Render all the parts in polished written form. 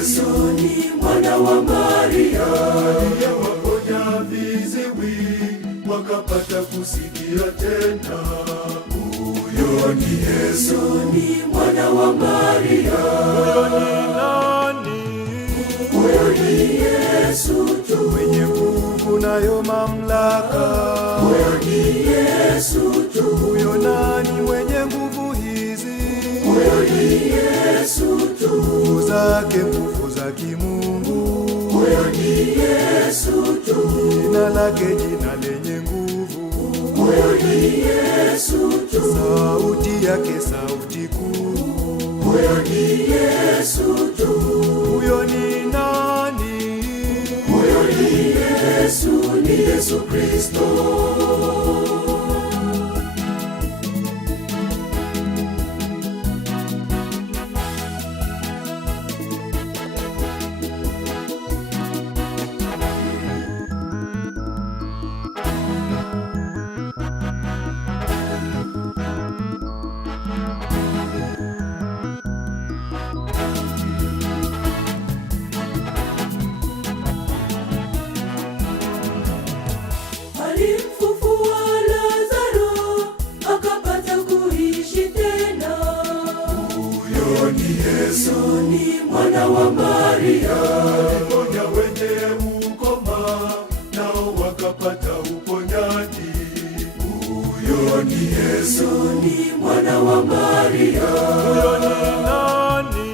Yesu ni mwana wa Maria, aliyewaponya viziwi wakapata kusikia tena. Huyo ni Yesu ni mwana wa Maria. Huyo ni nani? Huyo ni Yesu tu, mwenye nguvu nayo mamlaka. Huyo ni Yesu tu. Huyo nani mwenye nguvu hizi? Huyo ni Yesu tu. Nguvu zake nguvu za kimungu. Huyo ni Yesu tu. Jina lake jina lenye nguvu. Huyo ni Yesu tu. Sauti yake sauti kuu. Huyo ni Yesu tu. Huyo ni nani? Huyo ni Yesu, ni Yesu Kristo. Alimfufua Lazaro akapata kuishi tena. Huyo ni Yesu ni mwana wa Maria, aliponya wenye ukoma nao wakapata uponyaji. Huyo ni Yesu ni mwana wa Maria. Huyo ni nani?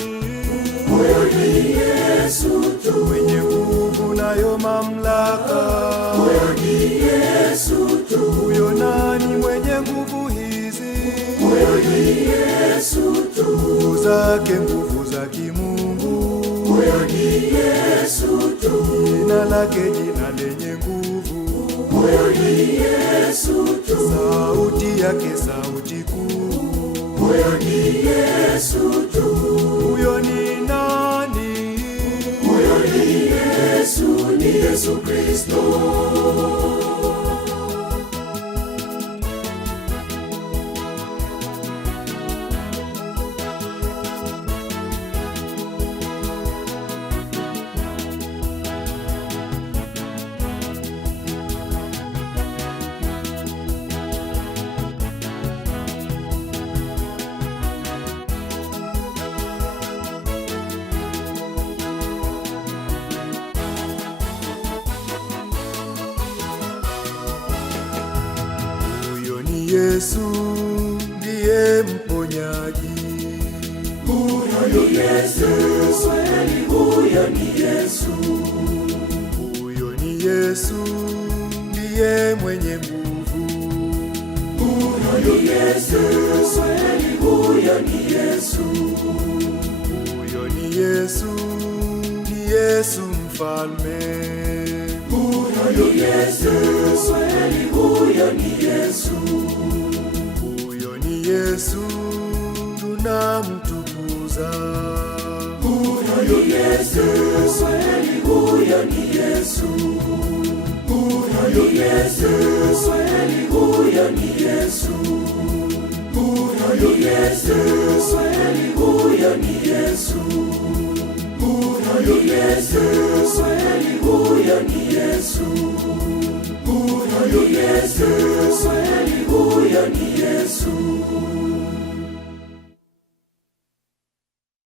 Huyo ni Yesu tu, mwenye nguvu nayo mamlaka. Huyo ni Yesu tu. Huyo nani mwenye nguvu hizi? Huyo ni Yesu tu. Nguvu zake nguvu za kimungu. Huyo ni Yesu tu. Jina lake jina lenye nguvu. Huyo ni Yesu tu. Sauti yake sauti kuu. Huyo ni Yesu tu. Huyo ni nani? Huyo ni Yesu, ni Yesu Kristo. Huyo ni Yesu ndiye mponyaji. Huyo ni Yesu, kweli huyo ni Yesu. Huyo ni Yesu ndiye mwenye nguvu. Huyo ni Yesu, kweli huyo ni Yesu. Huyo ni Yesu, ni Yesu mfalme. Huyo ni Yesu, kweli huyo ni Yesu. Huyo ni Yesu tunamtukuza. Huyo ni Yesu, kweli huyo ni Yesu. Huyo ni Yesu, kweli huyo ni Yesu. Huyo ni Yesu, kweli huyo ni Yesu. Huyo ni Yesu, kweli huyo ni Yesu. Huyo ni Yesu, kweli huyo ni Yesu.